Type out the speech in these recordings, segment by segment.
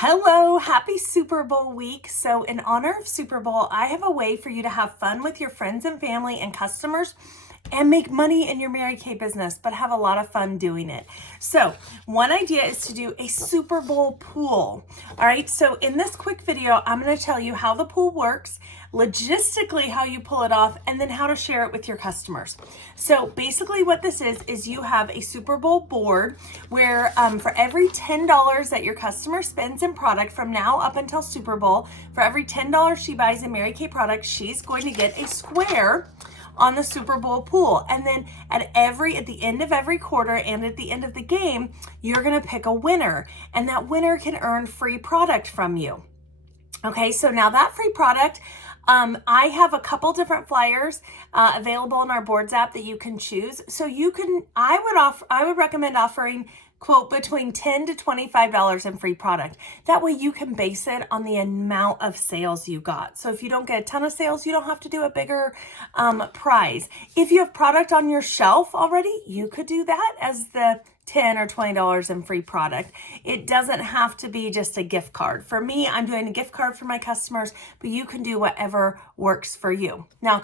Hello, happy Super Bowl week. So in honor of Super Bowl, I have a way for you to have fun with your friends and family and customers and make money in your Mary Kay business, but have a lot of fun doing it. So one idea is to do a Super Bowl pool. All right, so in this quick video, I'm gonna tell you how the pool works, logistically how you pull it off, and then how to share it with your customers. So basically what this is you have a Super Bowl board where for every $10 that your customer spends in product from now up until Super Bowl, for every $10 she buys in Mary Kay product, she's going to get a square on the Super Bowl pool. And then at the end of every quarter and at the end of the game, you're gonna pick a winner, and that winner can earn free product from you. Okay, so now that free product, I have a couple different flyers available in our boards app that you can choose. So I would recommend offering quote between $10 to $25 in free product. That way you can base it on the amount of sales you got. So if you don't get a ton of sales, you don't have to do a bigger prize. If you have product on your shelf already, you could do that as the $10 or $20 in free product. It doesn't have to be just a gift card. For me, I'm doing a gift card for my customers, but you can do whatever works for you. Now,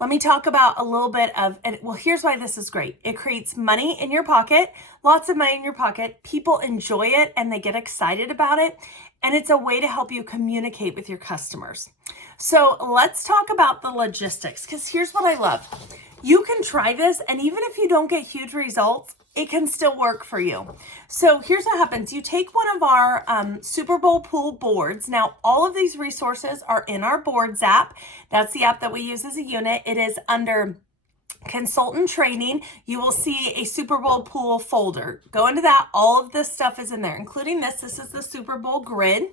let me talk about a little bit of, here's why this is great. It creates money in your pocket, lots of money in your pocket. People enjoy it and they get excited about it. And it's a way to help you communicate with your customers. So let's talk about the logistics, because here's what I love. You can try this, and even if you don't get huge results, it can still work for you. So here's what happens. You take one of our Super Bowl pool boards. Now, all of these resources are in our boards app. That's the app that we use as a unit. It is under consultant training. You will see a Super Bowl pool folder. Go into that. All of this stuff is in there, including this. This is the Super Bowl grid.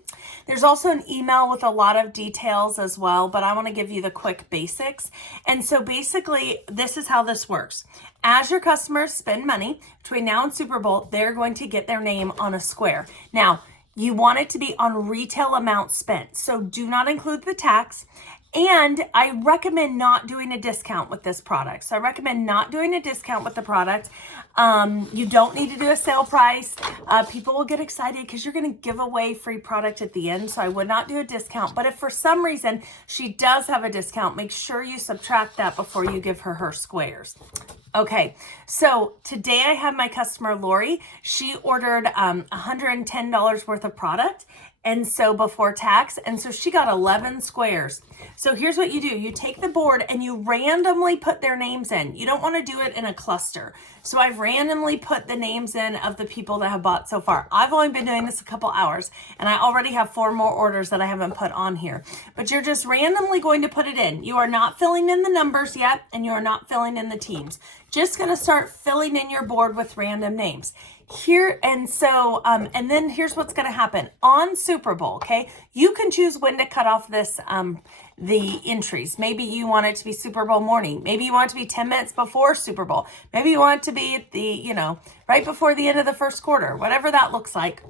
There's also an email with a lot of details as well, but I want to give you the quick basics. And so basically, this is how this works. As your customers spend money between now and Super Bowl, they're going to get their name on a square. Now, you want it to be on retail amount spent, so do not include the tax. And I recommend not doing a discount with this product. So I recommend not doing a discount with the product. You don't need to do a sale price. People will get excited because you're going to give away free product at the end. So I would not do a discount. But if for some reason she does have a discount, make sure you subtract that before you give her squares. Okay, so today I have my customer Lori. She ordered $110 worth of product, and so before tax, and so she got 11 squares. So here's what you do. You take the board and you randomly put their names in. You don't want to do it in a cluster. So I've randomly put the names in of the people that have bought so far. I've only been doing this a couple hours, and I already have 4 more orders that I haven't put on here. But you're just randomly going to put it in. You are not filling in the numbers yet, and you are not filling in the teams. Just going to start filling in your board with random names here. And so, and then here's what's going to happen on Super Bowl. Okay. You can choose when to cut off the entries. Maybe you want it to be Super Bowl morning. Maybe you want it to be 10 minutes before Super Bowl. Maybe you want it to be at the, right before the end of the first quarter, whatever that looks like.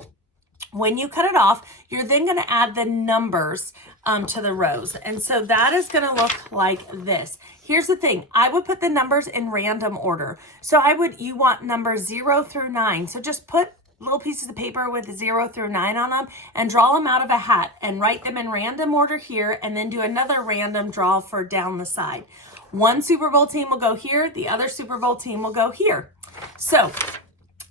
When you cut it off, you're then going to add the numbers to the rows. And so that is going to look like this. Here's the thing. I would put the numbers in random order. So you want numbers 0 through 9. So just put little pieces of paper with 0 through 9 on them and draw them out of a hat and write them in random order here, and then do another random draw for down the side. One Super Bowl team will go here. The other Super Bowl team will go here. So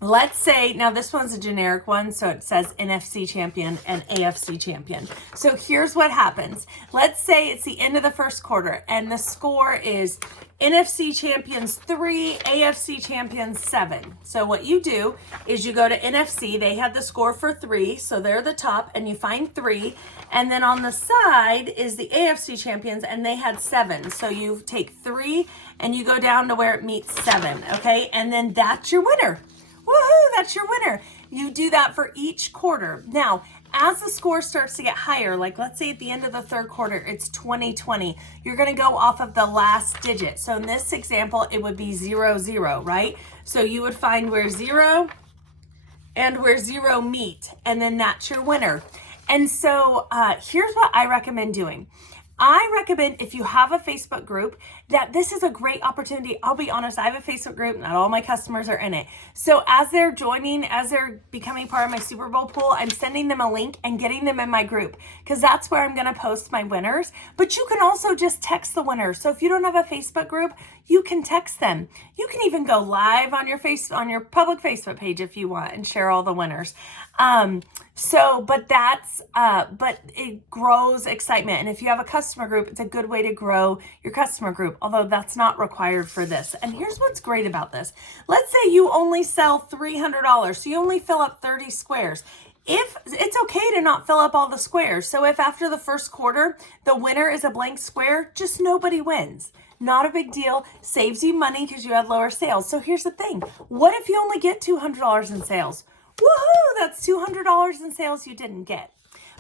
let's say, now this one's a generic one, so it says NFC champion and AFC champion. So here's what happens. Let's say it's the end of the first quarter and the score is NFC champions 3, AFC champions 7. So what you do is you go to NFC, they had the score for 3, so they're the top, and you find 3. And then on the side is the AFC champions, and they had 7. So you take 3 and you go down to where it meets 7, okay? And then that's your winner. Woohoo, that's your winner. You do that for each quarter. Now, as the score starts to get higher, like let's say at the end of the third quarter, it's 2020, you're going to go off of the last digit. So in this example, it would be 00, right? So you would find where 0 and where 0 meet, and then that's your winner. And so here's what I recommend doing. I recommend, if you have a Facebook group, that this is a great opportunity. I'll be honest, I have a Facebook group, not all my customers are in it. So as they're joining, as they're becoming part of my Super Bowl pool, I'm sending them a link and getting them in my group, because that's where I'm going to post my winners. But you can also just text the winners. So if you don't have a Facebook group, you can text them. You can even go live on your public Facebook page if you want and share all the winners. But it grows excitement. And if you have a customer group, it's a good way to grow your customer group, although that's not required for this. And here's what's great about this. Let's say you only sell $300, so you only fill up 30 squares. If it's okay to not fill up all the squares. So if after the first quarter, the winner is a blank square, just nobody wins. Not a big deal. Saves you money because you had lower sales. So here's the thing. What if you only get $200 in sales? Woohoo! That's $200 in sales you didn't get.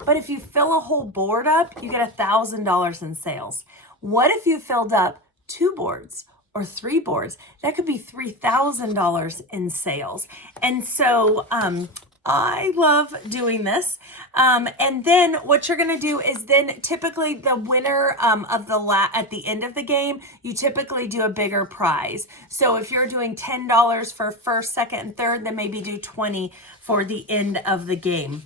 But if you fill a whole board up, you get $1,000 in sales. What if you filled up 2 boards or 3 boards? That could be $3,000 in sales. And so I love doing this. And then what you're going to do is then typically the winner at the end of the game, you typically do a bigger prize. So if you're doing $10 for first, second, and third, then maybe do $20 for the end of the game.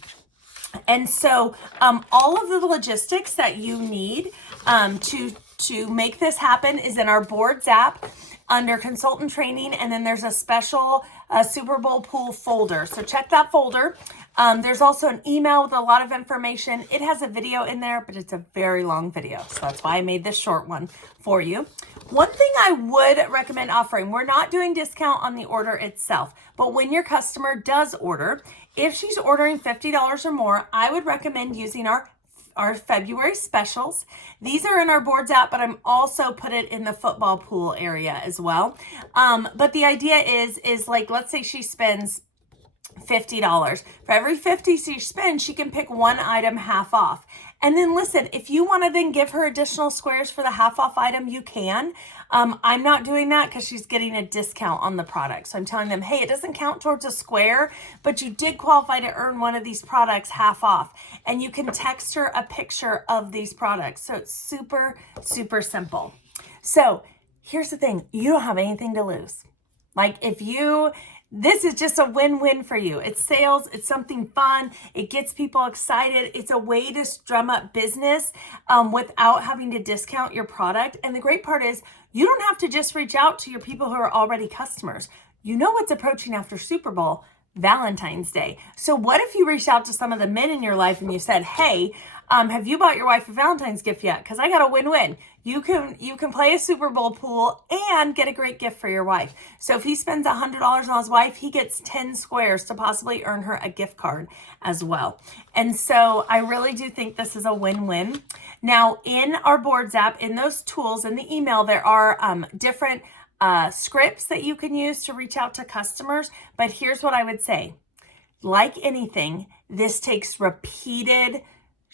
And so all of the logistics that you need to make this happen is in our Boards app under consultant training, and then there's a special Super Bowl pool folder. So check that folder. There's also an email with a lot of information. It has a video in there, but it's a very long video. So that's why I made this short one for you. One thing I would recommend offering, we're not doing discount on the order itself, but when your customer does order, if she's ordering $50 or more, I would recommend using our February specials. These are in our Boards app, but I'm also put it in the football pool area as well. But the idea is like, let's say she spends $50. For every 50 she spends, she can pick one item half off. And then listen, if you want to then give her additional squares for the half off item, you can. I'm not doing that because she's getting a discount on the product. So I'm telling them, hey, it doesn't count towards a square, but you did qualify to earn one of these products half off. And you can text her a picture of these products. So it's super, super simple. So here's the thing. You don't have anything to lose. Like this is just a win-win for you. It's sales. It's something fun. It gets people excited. It's a way to drum up business without having to discount your product. And the great part is you don't have to just reach out to your people who are already customers. You know what's approaching after Super Bowl? Valentine's Day. So what if you reached out to some of the men in your life and you said, hey, have you bought your wife a Valentine's gift yet? Because I got a win-win. You can play a Super Bowl pool and get a great gift for your wife. So if he spends $100 on his wife, he gets 10 squares to possibly earn her a gift card as well. And so I really do think this is a win-win. Now in our Boards app, in those tools, in the email, there are different scripts that you can use to reach out to customers. But here's what I would say. Like anything, this takes repeated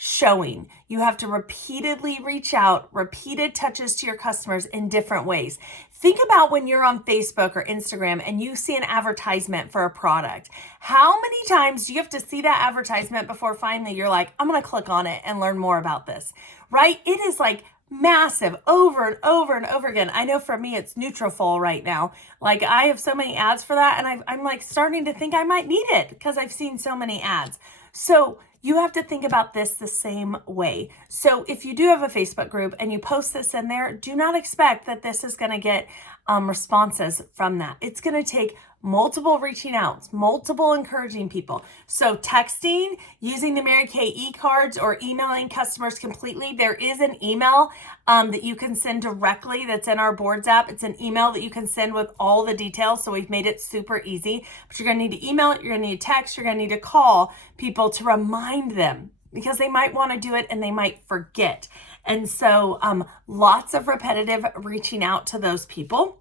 showing. You have to repeatedly reach out, repeated touches to your customers in different ways. Think about when you're on Facebook or Instagram and you see an advertisement for a product. How many times do you have to see that advertisement before finally you're like, I'm going to click on it and learn more about this, right? It is like massive over and over and over again. I know for me, it's Nutrafol right now. Like I have so many ads for that and I'm like starting to think I might need it because I've seen so many ads. So you have to think about this the same way. So if you do have a Facebook group and you post this in there, do not expect that this is going to get responses from that. It's going to take multiple reaching outs, multiple encouraging people. So texting, using the Mary Kay e-cards, or emailing customers completely. There is an email that you can send directly that's in our Boards app. It's an email that you can send with all the details. So we've made it super easy. But you're going to need to email it. You're going to need to text. You're going to need to call people to remind them because they might want to do it and they might forget. And so lots of repetitive reaching out to those people.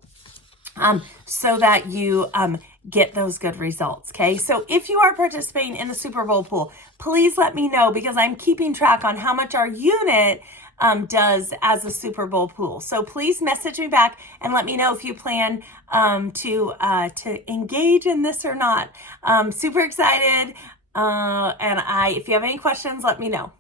So that you get those good results, okay? So if you are participating in the Super Bowl pool, please let me know because I'm keeping track on how much our unit does as a Super Bowl pool. So please message me back and let me know if you plan to engage in this or not. Super excited, and if you have any questions, let me know.